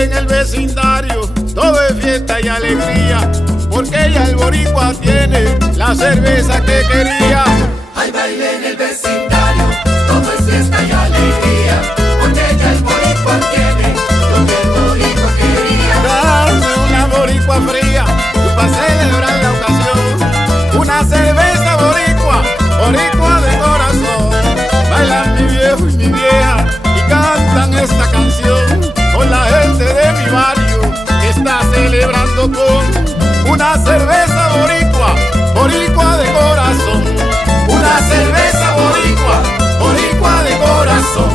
baile en el vecindario, todo es fiesta y alegría, porque ya el boricua tiene la cerveza que quería. Hay baile en el vecindario, todo es fiesta y alegría, porque ya el boricua tiene lo que el boricua quería. Dame una boricua fría para celebrar la ocasión, una cerveza boricua, boricua de corazón. Bailan mi viejo y mi vieja y cantan esta canción con la gente de mi barrio que está celebrando con una cerveza boricua, boricua de corazón. Una cerveza boricua, boricua de corazón.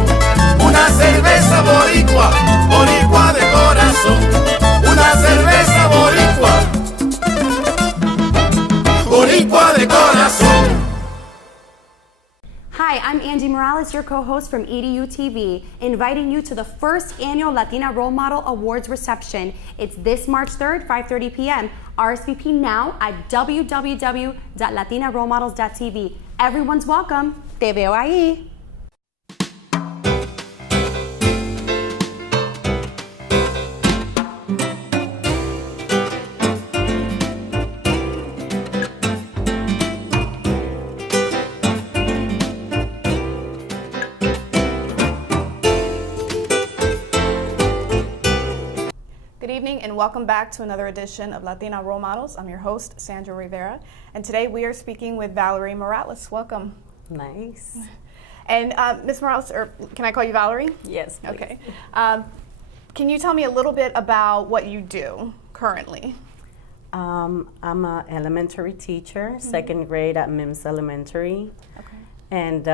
Una cerveza boricua, boricua de corazón. Una cerveza boricua, boricua de corazón. Hi, I'm Angie Morales, your co-host from EDU TV, inviting you to the first annual Latina Role Model Awards reception. It's this March 3rd, 5:30 p.m. RSVP now at www.latinarolemodels.tv. Everyone's welcome. Te veo ahí. Good evening and welcome back to another edition of Latina Role Models. I'm your host, Sandra Rivera, and today we are speaking with Valerie Morales. Welcome. Nice. And Ms. Morales, or can I call you Valerie? Yes, please. Okay. Can you tell me a little bit about what you do currently? I'm an elementary teacher, second grade at Mims Elementary, Okay. and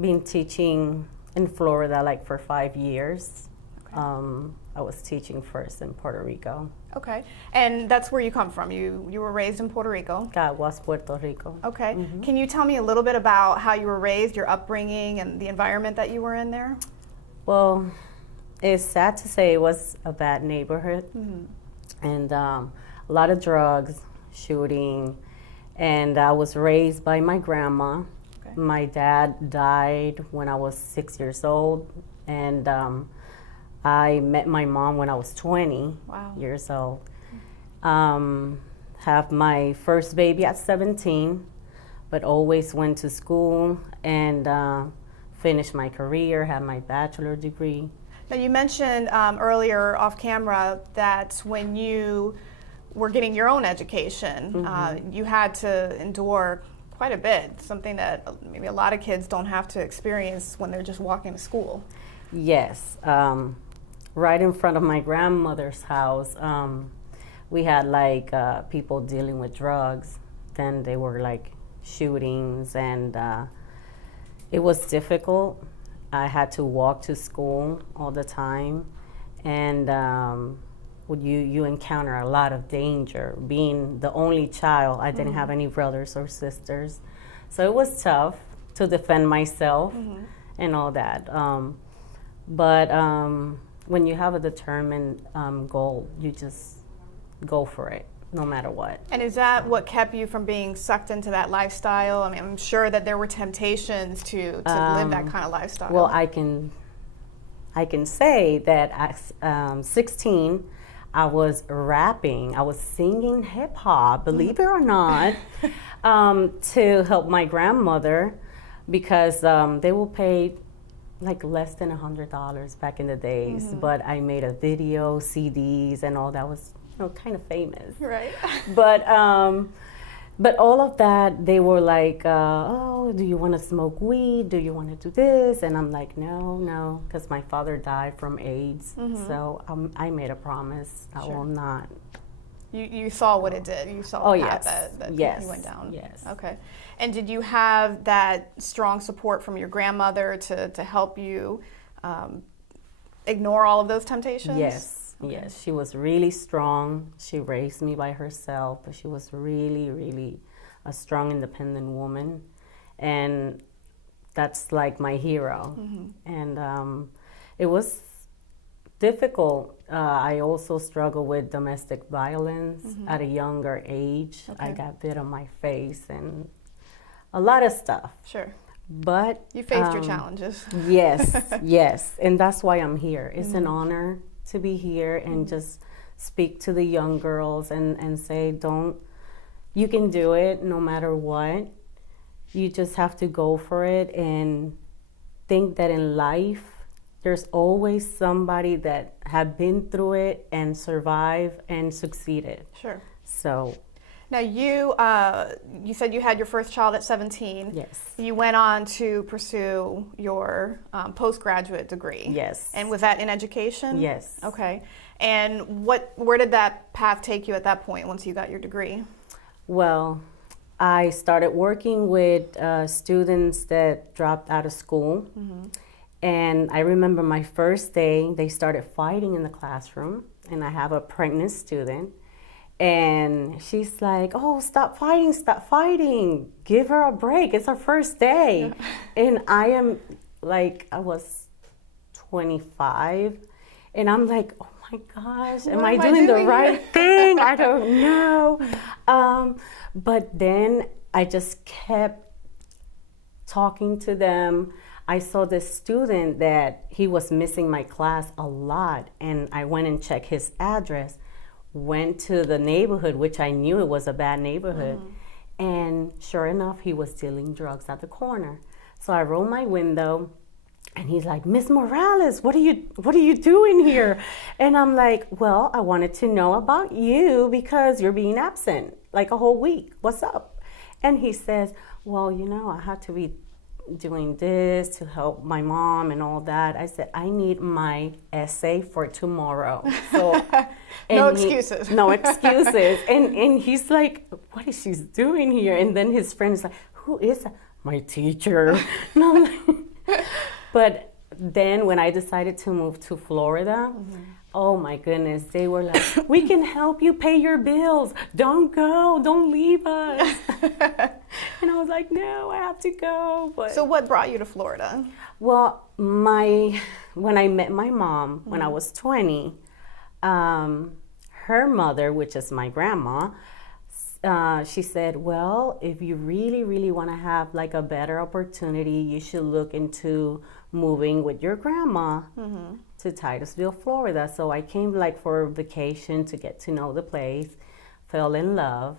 been teaching in Florida like for 5 years. Okay. I was teaching first in Puerto Rico. Okay. And that's where you come from. You were raised in Puerto Rico. Caguas, Puerto Rico. Okay. Can you tell me a little bit about how you were raised, your upbringing, and the environment that you were in there? Well, it's sad to say it was a bad neighborhood, and a lot of drugs, shooting, and I was raised by my grandma. Okay. My dad died when I was 6 years old, and I met my mom when I was 20 Wow. years old. Have my first baby at 17, but always went to school and finished my career, had my bachelor degree. Now you mentioned earlier off camera that when you were getting your own education, you had to endure quite a bit, something that maybe a lot of kids don't have to experience when they're just walking to school. Yes, right in front of my grandmother's house, we had like people dealing with drugs. Then they were like shootings, and it was difficult. I had to walk to school all the time, and you encounter a lot of danger. Being the only child, I didn't have any brothers or sisters, so it was tough to defend myself and all that. But when you have a determined goal, you just go for it, no matter what. And is that what kept you from being sucked into that lifestyle? I mean, I'm sure that there were temptations to live that kind of lifestyle. Well, I can say that at 16, I was rapping. I was singing hip hop, believe it or not, to help my grandmother, because they will pay like less than $100 back in the days. But I made a video, CDs, and all that was, kind of famous. right. But all of that, they were like, oh, do you want to smoke weed? Do you want to do this? And I'm like, no, because my father died from AIDS. So I made a promise. I will not. You saw what it did. You saw the path that you went down. Yes. Okay. And did you have that strong support from your grandmother to help you ignore all of those temptations? Yes. Okay. Yes, she was really strong. She raised me by herself, but she was really, really a strong, independent woman. And that's like my hero. And it was difficult. I also struggled with domestic violence at a younger age. I got bit on my face and a lot of stuff. Sure. But you faced your challenges. Yes, yes. And that's why I'm here. It's an honor to be here and just speak to the young girls and say, you can do it no matter what. You just have to go for it and think that in life, there's always somebody that have been through it and survived and succeeded. Sure. So. Now you said you had your first child at 17. Yes. You went on to pursue your postgraduate degree. Yes. And was that in education? Yes. Okay. And where did that path take you at that point once you got your degree? Well, I started working with students that dropped out of school. And I remember my first day, they started fighting in the classroom, and I have a pregnant student. And she's like, oh, stop fighting, give her a break, it's her first day. And I am like, I was 25, and I'm like, oh my gosh, am I doing the right thing? I don't know. But then I just kept talking to them. I saw this student that he was missing my class a lot, and I went and checked his address, went to the neighborhood, which I knew it was a bad neighborhood, and sure enough, he was dealing drugs at the corner. So I rolled my window, and he's like, Miss Morales, what are you doing here? And I'm like, well, I wanted to know about you because you're being absent like a whole week. What's up? And he says, well, I had to be doing this to help my mom and all that. I said, I need my essay for tomorrow. So no excuses. No excuses. And he's like, what is she doing here? And then his friend is like, who is that? My teacher. And I'm like, but then when I decided to move to Florida, oh my goodness, they were like, we can help you pay your bills. Don't go, don't leave us. And I was like, no, I have to go. But so what brought you to Florida? Well, when I met my mom when I was 20, her mother, which is my grandma, she said, well, if you really, really want to have like a better opportunity, you should look into moving with your grandma to Titusville, Florida. So I came like for vacation to get to know the place, fell in love,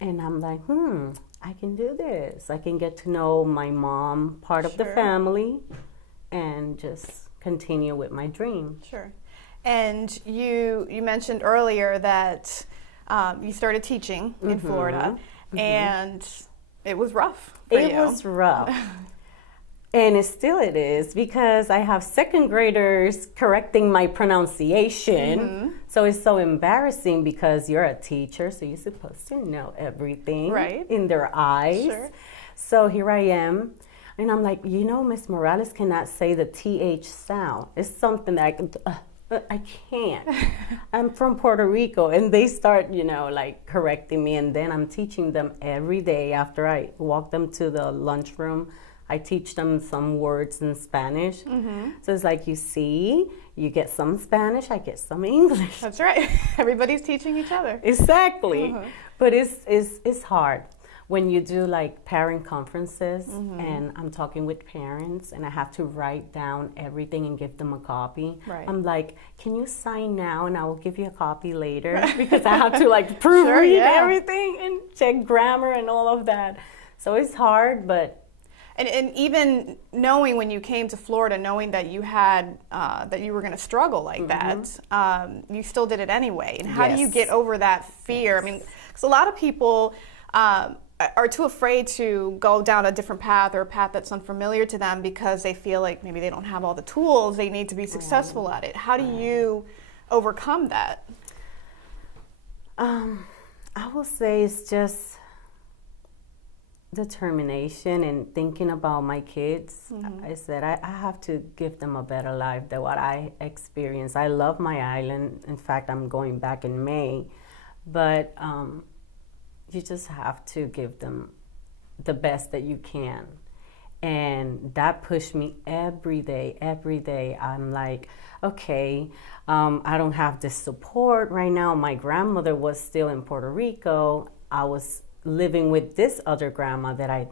and I'm like, I can do this. I can get to know my mom, part of the family, and just continue with my dream. Sure. And you mentioned earlier that you started teaching in Florida, and it was rough for you. It was rough. And it is, because I have second graders correcting my pronunciation. So it's so embarrassing because you're a teacher, so you're supposed to know everything in their eyes. Sure. So here I am, and I'm like, Miss Morales cannot say the TH sound. It's something that I can't. I'm from Puerto Rico, and they start, like correcting me, and then I'm teaching them every day after I walk them to the lunchroom. I teach them some words in Spanish. So it's like, you get some Spanish, I get some English. That's right. Everybody's teaching each other. Exactly. But it's hard when you do like parent conferences, and I'm talking with parents, and I have to write down everything and give them a copy. I'm like, can you sign now and I will give you a copy later? Because I have to like proofread everything and check grammar and all of that. So it's hard, but And even knowing when you came to Florida, knowing that you had that you were going to struggle like that, you still did it anyway. And how do you get over that fear? I mean, because a lot of people are too afraid to go down a different path or a path that's unfamiliar to them because they feel like maybe they don't have all the tools they need to be successful at it. How do you overcome that? I will say it's just determination and thinking about my kids. I said I have to give them a better life than what I experienced. I love my island. In fact, I'm going back in May, but you just have to give them the best that you can. And that pushed me every day. I'm like, okay, I don't have this support right now. My grandmother was still in Puerto Rico. I was living with this other grandma that I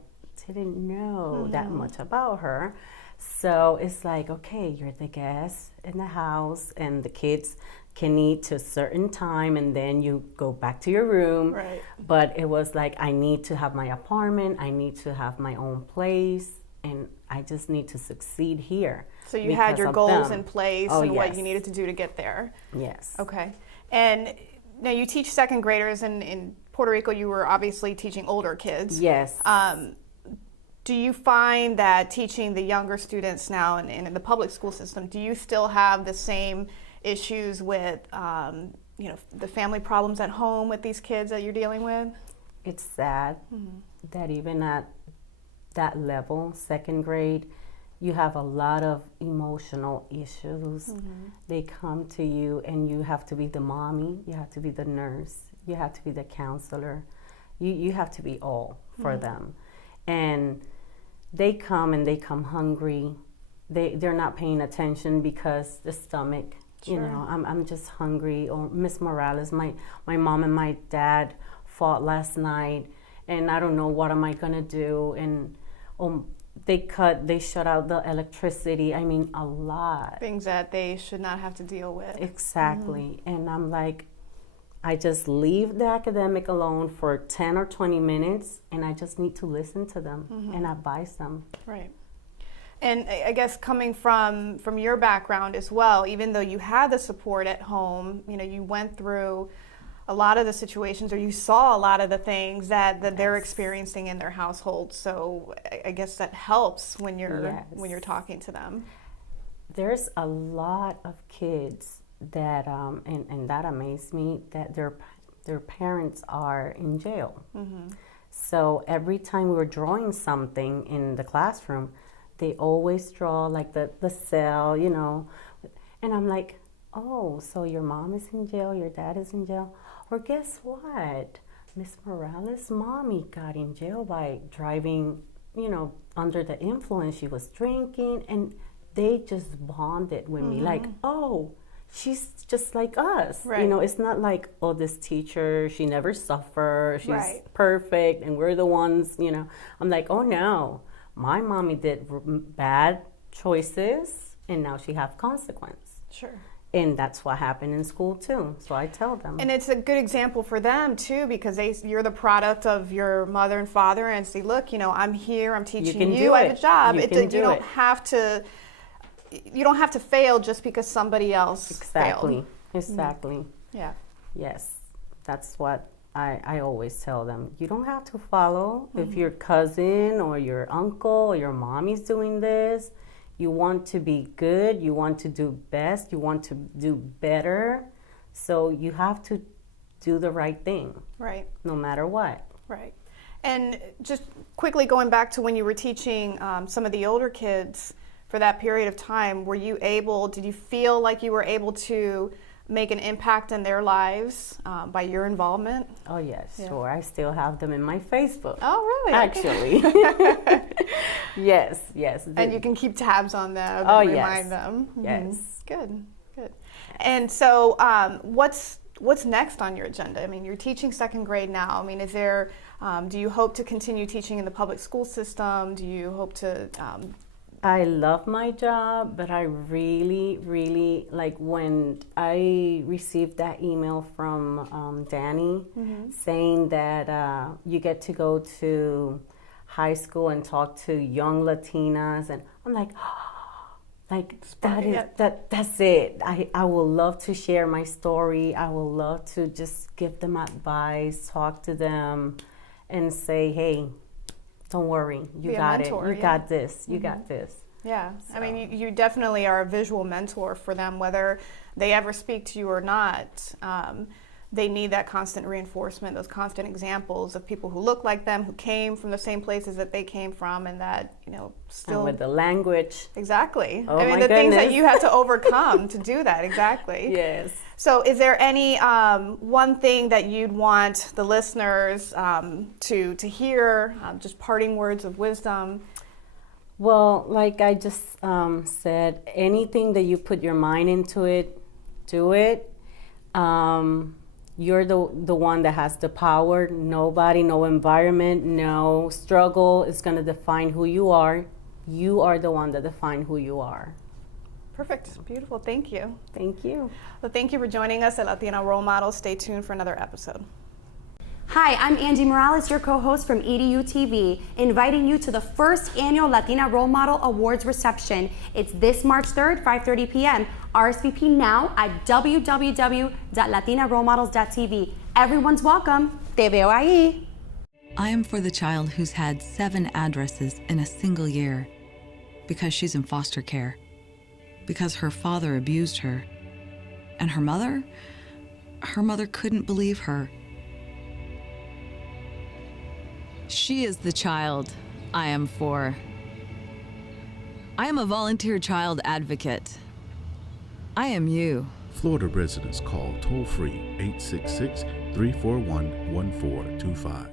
didn't know that much about her. So it's like, okay, you're the guest in the house, and the kids can eat to a certain time, and then you go back to your room. Right. But it was like, I need to have my apartment, I need to have my own place, and I just need to succeed here. So you had your goals in place and what yes. you needed to do to get there. Yes. Okay. And now you teach second graders, and in Puerto Rico you were obviously teaching older kids. Yes. Do you find that teaching the younger students now in the public school system, do you still have the same issues with the family problems at home with these kids that you're dealing with? It's sad that even at that level, second grade, you have a lot of emotional issues. They come to you, and you have to be the mommy, you have to be the nurse, you have to be the counselor, you have to be all for them. And they come hungry. They're not paying attention because the stomach, you know, I'm just hungry. Or Miss Morales, my mom and my dad fought last night, and I don't know what am I gonna do. And they shut out the electricity. I mean, a lot. Things that they should not have to deal with. Exactly. And I'm like, I just leave the academic alone for 10 or 20 minutes, and I just need to listen to them and advise them. Right. And I guess coming from your background as well, even though you had the support at home, you know, you went through a lot of the situations, or you saw a lot of the things that they're experiencing in their household. So I guess that helps when you're talking to them. There's a lot of kids that and that amazed me, that their parents are in jail. So every time we were drawing something in the classroom, they always draw like the cell, you know. And I'm like, oh, so your mom is in jail, your dad is in jail. Or guess what? Miss Morales' mommy got in jail by driving, you know, under the influence. She was drinking, and they just bonded with me like, oh, she's just like us. Right. You know, it's not like, oh, this teacher, she never suffered, she's perfect, and we're the ones, you know. I'm like, oh no, my mommy did bad choices, and now she have consequence. Sure. And that's what happened in school too. So I tell them. And it's a good example for them too, because you're the product of your mother and father, and say, look, you know, I'm here, I'm teaching you, I have a job. You don't have to fail just because somebody else failed. Exactly. Yeah. Yes. That's what I always tell them. You don't have to follow if your cousin or your uncle or your mommy's doing this. You want to be good, you want to do best, you want to do better. So you have to do the right thing. Right. No matter what. Right. And just quickly going back to when you were teaching some of the older kids for that period of time, did you feel like you were able to make an impact in their lives by your involvement? Oh yes, sure. I still have them in my Facebook. Oh really? Actually. Yes. And you can keep tabs on them and remind them. Yes. Good. And so what's next on your agenda? I mean, you're teaching second grade now. I mean, is there, do you hope to continue teaching in the public school system? Do you hope to I love my job, but I really, really, like when I received that email from Danny saying that you get to go to high school and talk to young Latinas, and I'm like, that's it. I will love to share my story. I will love to just give them advice, talk to them, and say, hey, don't worry, you got it. You got this. You got this. Yeah, so. I mean, you definitely are a visual mentor for them, whether they ever speak to you or not. They need that constant reinforcement, those constant examples of people who look like them, who came from the same places that they came from, and that, you know, still... And with the language. Exactly. Oh, I mean, the things that you had to overcome to do that, exactly. Yes. So is there any one thing that you'd want the listeners to hear, just parting words of wisdom? Well, like I just said, anything that you put your mind into it, do it. you're the one that has the power. Nobody, no environment, no struggle is going to define who you are. You are the one that define who you are. Perfect. Beautiful. Thank you. Thank you. Well, thank you for joining us at Latina Role Models. Stay tuned for another episode. Hi, I'm Angie Morales, your co-host from EDU TV, inviting you to the first annual Latina Role Model Awards reception. It's this March 3rd, 5:30 p.m. RSVP now at www.latinarolemodels.tv. Everyone's welcome. Te veo ahí. I am for the child who's had 7 addresses in a single year because she's in foster care, because her father abused her, and her mother couldn't believe her. She is the child I am for. I am a volunteer child advocate. I am you. Florida residents call toll-free 866-341-1425.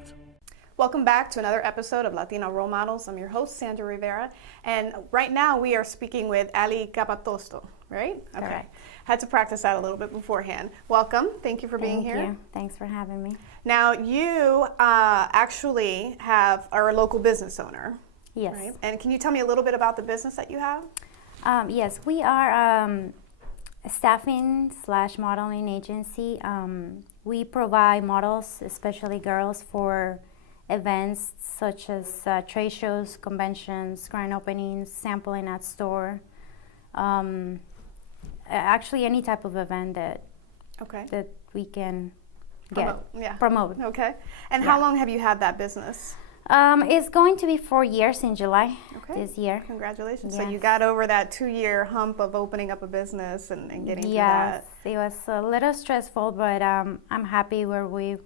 Welcome back to another episode of Latina Role Models. I'm your host, Sandra Rivera, and right now we are speaking with Ali Capatosto, right? Okay. Correct. Had to practice that a little bit beforehand. Welcome. Thank you for being here. Thank you. Thanks for having me. Now, you actually are a local business owner. Yes. Right? And can you tell me a little bit about the business that you have? Yes, we are a staffing/modeling agency. We provide models, especially girls, for events such as trade shows, conventions, grand openings, sampling at store. Actually, any type of event that we can promote. Okay. And Yeah. how long have you had that business? It's going to be 4 years in July this year. Congratulations. So Yes. you got over that 2-year hump of opening up a business and getting through that. Yes, it was a little stressful, but I'm happy where we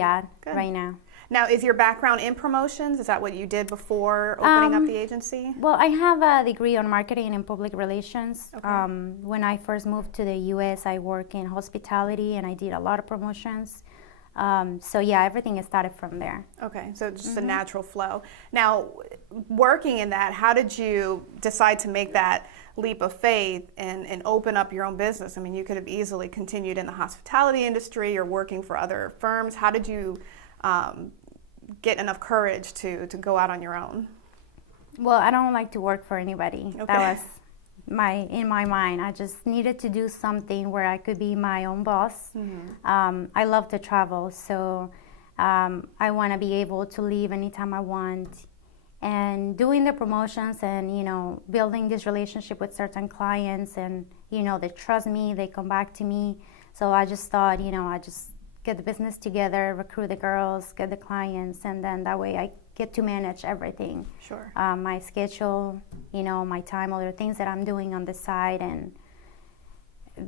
at Good. right now. Now, is your background in promotions? Is that what you did before opening up the agency? Well, I have a degree on marketing and public relations. Okay. When I first moved to the U.S., I worked in hospitality and I did a lot of promotions. So yeah, everything started from there. Okay, so it's just a natural flow. Now, working in that, how did you decide to make that leap of faith and open up your own business? I mean, you could have easily continued in the hospitality industry or working for other firms. How did you get enough courage to go out on your own? Well, I don't like to work for anybody. Okay. That was in my mind. I just needed to do something where I could be my own boss. I love to travel, so I want to be able to leave anytime I want. And doing the promotions and, building this relationship with certain clients and, they trust me, they come back to me. So I just thought, I just get the business together, recruit the girls, get the clients, and then that way I get to manage everything. Sure. My schedule, my time, other things that I'm doing on the side, and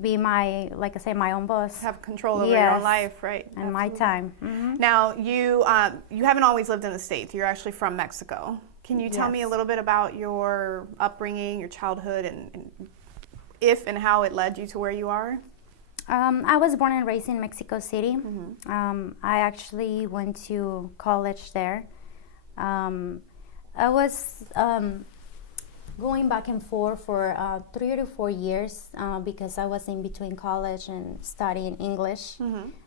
be my own boss. Have control over your own life, right? And my time. Now, you haven't always lived in the States. You're actually from Mexico. Can you tell me a little bit about your upbringing, your childhood, and if and how it led you to where you are? I was born and raised in Mexico City. I actually went to college there. I was going back and forth for 3 to 4 years because I was in between college and studying English.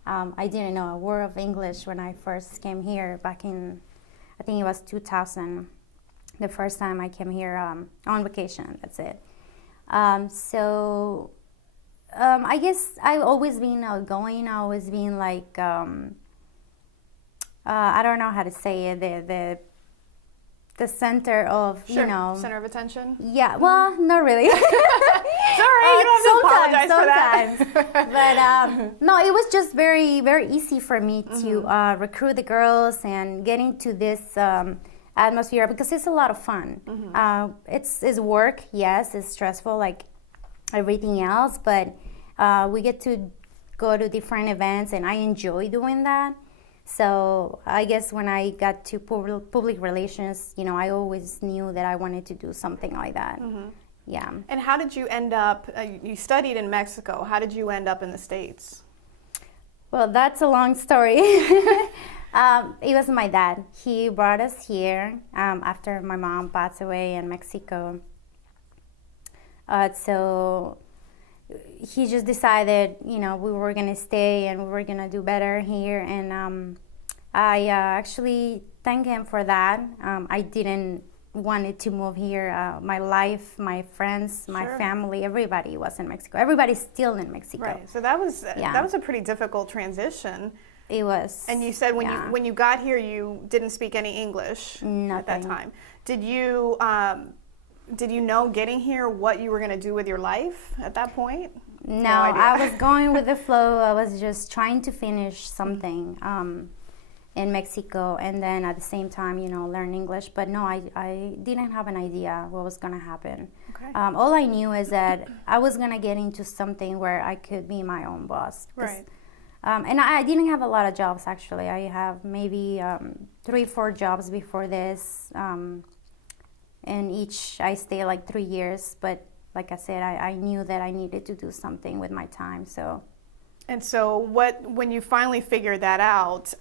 I didn't know a word of English when I first came here back in, I think it was 2000, the first time I came here on vacation, that's it. I guess I've always been outgoing. I've always been like, I don't know how to say it, the center of, Center of attention? Yeah, well, not really. Sorry, you don't have to apologize for that. But no, it was just very, very easy for me to recruit the girls and get into this atmosphere because it's a lot of fun. It's work, yes, it's stressful like everything else, but we get to go to different events and I enjoy doing that. So I guess when I got to public relations, I always knew that I wanted to do something like that. Yeah. And how did you end up, you studied in Mexico, how did you end up in the States? Well, that's a long story. It was my dad. He brought us here after my mom passed away in Mexico. So he just decided, you know, we were gonna stay and we were gonna do better here. And I actually thank him for that. I didn't wanted to move here. My life, my friends, my family, everybody was in Mexico. Everybody's still in Mexico. Right. So that was a pretty difficult transition. It was. And you said when you got here, you didn't speak any English at that time. Did you know getting here what you were going to do with your life at that point? No, I was going with the flow. I was just trying to finish something in Mexico, and then at the same time, you know, learn English. But no, I didn't have an idea what was going to happen. Okay. All I knew is that I was going to get into something where I could be my own boss. Right. And I didn't have a lot of jobs, actually. I have maybe 3-4 jobs before this. And each I stay like 3 years. But like I said, I knew that I needed to do something with my time. So. And so, when you finally figured that out,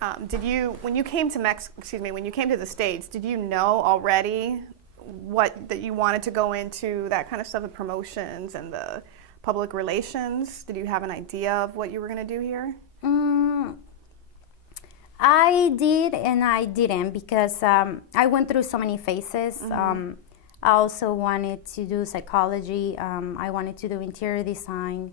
when you came to the States, did you know already that you wanted to go into that kind of stuff, the promotions and the public relations? Did you have an idea of what you were going to do here? I did and I didn't, because I went through so many phases. I also wanted to do psychology. I wanted to do interior design.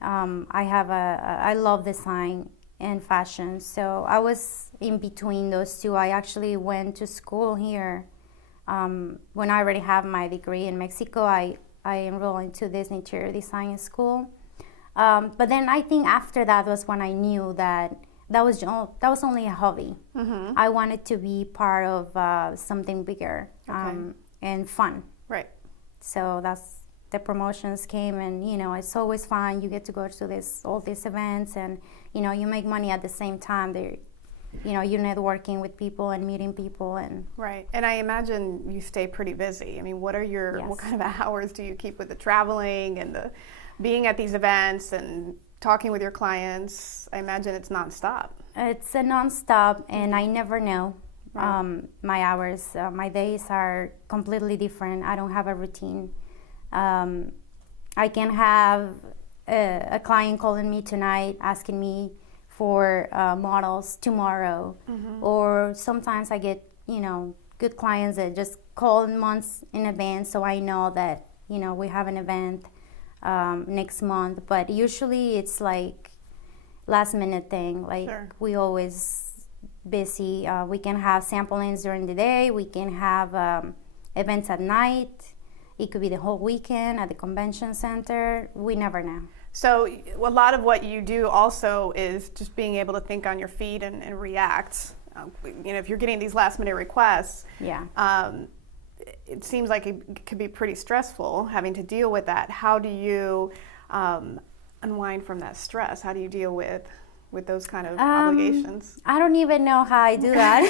I love design and fashion, so I was in between those two. I actually went to school here. When I already have my degree in Mexico, I enrolled into this interior design school. But then I think after that was when I knew that was only a hobby. I wanted to be part of something bigger and fun. Right. So the promotions came, and you know, it's always fun. You get to go to all these events, and you know, you make money at the same time. You know, you're networking with people and meeting people, and right. And I imagine you stay pretty busy. I mean, what kind of hours do you keep with the traveling and the being at these events and talking with your clients? I imagine it's nonstop. It's a nonstop, and I never know. Right. My hours, my days are completely different. I don't have a routine. I can have a client calling me tonight asking me for models tomorrow, or sometimes I get, you know, good clients that just call months in advance, so I know that, you know, we have an event next month. But usually it's like last minute thing. Like we always busy. We can have samplings during the day. We can have events at night. It could be the whole weekend at the convention center. We never know. So a lot of what you do also is just being able to think on your feet and react. You know, if you're getting these last minute requests, it seems like it could be pretty stressful having to deal with that. How do you unwind from that stress? How do you deal with those kind of obligations? I don't even know how I do that.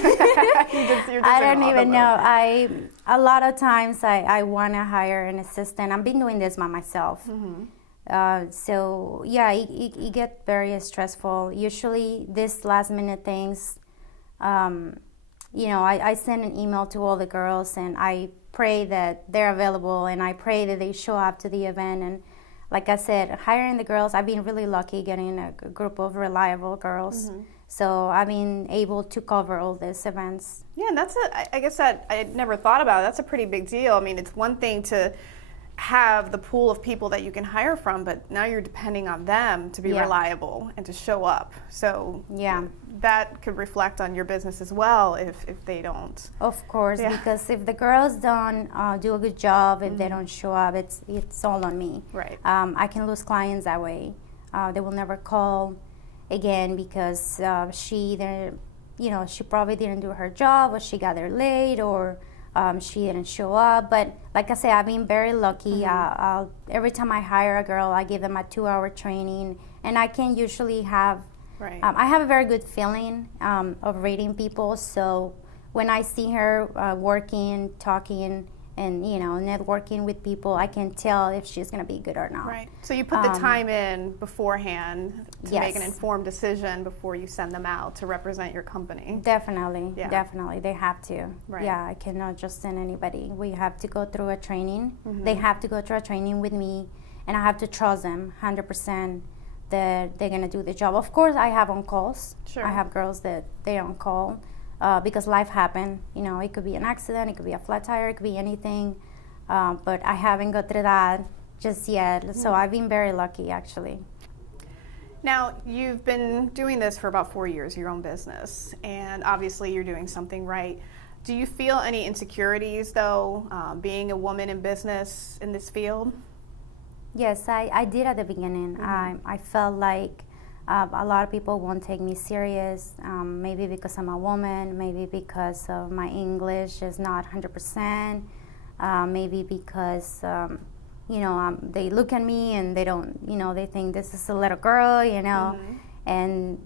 I don't even know. A lot of times I want to hire an assistant. I've been doing this by myself. So yeah, it gets very stressful. Usually these last minute things, you know, I send an email to all the girls, and I pray that they're available, and I pray that they show up to the event. And like I said, hiring the girls, I've been really lucky getting a group of reliable girls. So I've been able to cover all these events. Yeah, and I guess that I had never thought about it. That's a pretty big deal. I mean, it's one thing to have the pool of people that you can hire from, but now you're depending on them to be reliable and to show up. So that could reflect on your business as well if they don't. Of course, because if the girls don't do a good job, if they don't show up, it's all on me. Right. I can lose clients that way. They will never call again because she probably didn't do her job, or she got there late, or she didn't show up. But like I say, I've been very lucky. Every time I hire a girl, I give them a 2-hour training, and I can usually have I have a very good feeling of reading people. So when I see her working, talking, and you know, networking with people, I can tell if she's going to be good or not. Right. So you put the time in beforehand to make an informed decision before you send them out to represent your company. Definitely. Definitely. They have to. Right. Yeah, I cannot just send anybody. We have to go through a training. They have to go through a training with me, and I have to trust them 100% that they're gonna do the job. Of course, I have on calls. Sure. I have girls that they're on call because life happened. You know, it could be an accident, it could be a flat tire, it could be anything. But I haven't got through that just yet. So I've been very lucky, actually. Now, you've been doing this for about 4 years, your own business, and obviously you're doing something right. Do you feel any insecurities, though, being a woman in business in this field? Yes, I did at the beginning. I felt like a lot of people won't take me serious, maybe because I'm a woman, maybe because of my English is not 100%, maybe because, you know, they look at me and they don't, you know, they think this is a little girl, you know, and,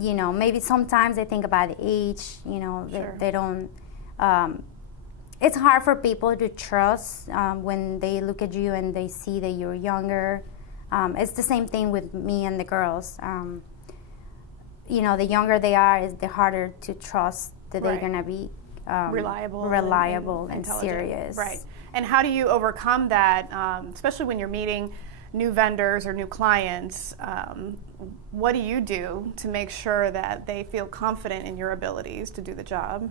you know, maybe sometimes they think about the age, you know, they don't, it's hard for people to trust when they look at you and they see that you're younger. It's the same thing with me and the girls. You know, the younger they are, the harder to trust that they're gonna be reliable and serious. Right. And how do you overcome that, especially when you're meeting new vendors or new clients? What do you do to make sure that they feel confident in your abilities to do the job?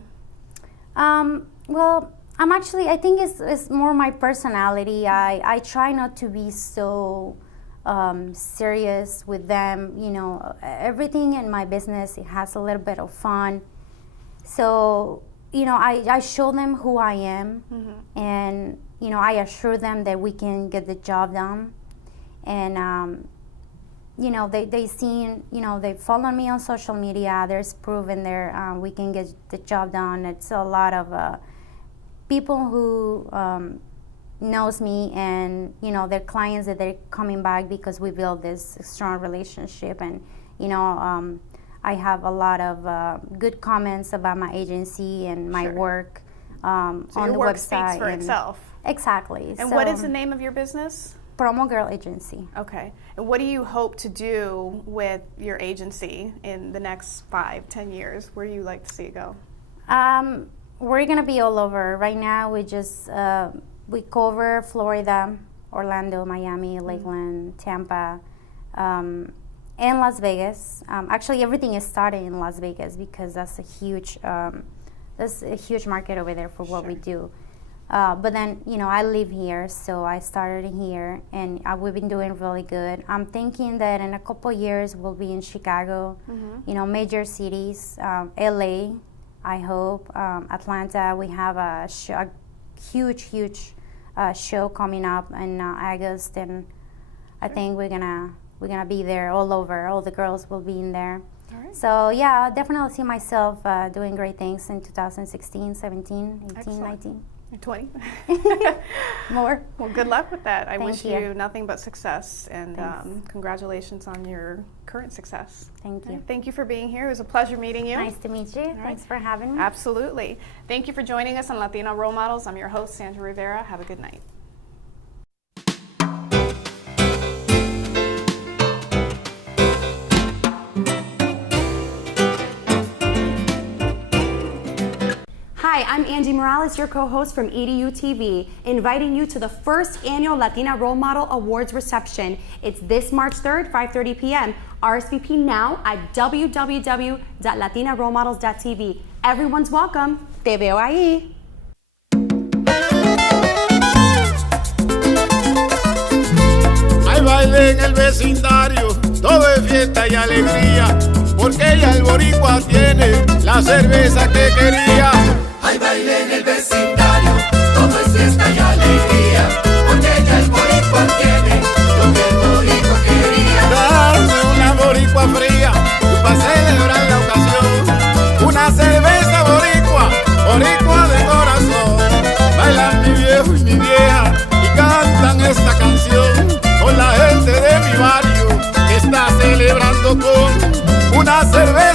Well, I think it's more my personality. I try not to be so serious with them. You know, everything in my business, it has a little bit of fun. So, you know, I show them who I am, and, you know, I assure them that we can get the job done. And, you know, they seen, you know, they follow me on social media. There's proof in there we can get the job done. It's a lot of people who knows me, and, you know, they're clients that they're coming back because we build this strong relationship. And, you know, I have a lot of good comments about my agency and my work on your the work website. Speaks for itself. Exactly. And what is the name of your business? Promo Girl Agency. Okay. And what do you hope to do with your agency in the next 5-10 years? Where do you like to see it go? We're gonna be all over. Right now, we just we cover Florida, Orlando, Miami, Lakeland, Tampa, and Las Vegas. Actually, everything is started in Las Vegas because that's a huge market over there for what we do. But then, you know, I live here, so I started here, and we've been doing really good. I'm thinking that in a couple years we'll be in Chicago, you know, major cities, LA, I hope, Atlanta. We have a huge show coming up in August, and I think we're gonna be there all over. All the girls will be in there. So yeah, I definitely see myself doing great things in 2016, 17, 18, Excellent. 19. 20. More. Well, good luck with that. I Thank wish you nothing but success, and congratulations on your current success. Thank you. Thank you for being here. It was a pleasure meeting you. Nice to meet you. Thanks for having me. Absolutely. Thank you for joining us on Latina Role Models. I'm your host, Sandra Rivera. Have a good night. Hi, I'm Angie Morales, your co-host from EDU TV, inviting you to the first annual Latina Role Model Awards reception. It's this March 3rd, 5:30 p.m. RSVP now at www.latinarole-models.tv. Everyone's welcome. Te veo ahí. Hay baile en el vecindario, todo es fiesta y alegría, porque ya el boricua tiene la cerveza que quería. Hay baile en el vecindario, todo es fiesta y alegría, porque ya el boricua tiene lo que el boricua quería. Dame una boricua fría para celebrar la ocasión, una cerveza boricua, boricua de corazón. Bailan mi viejo y mi vieja y cantan esta canción con la gente de mi barrio que está celebrando con una cerveza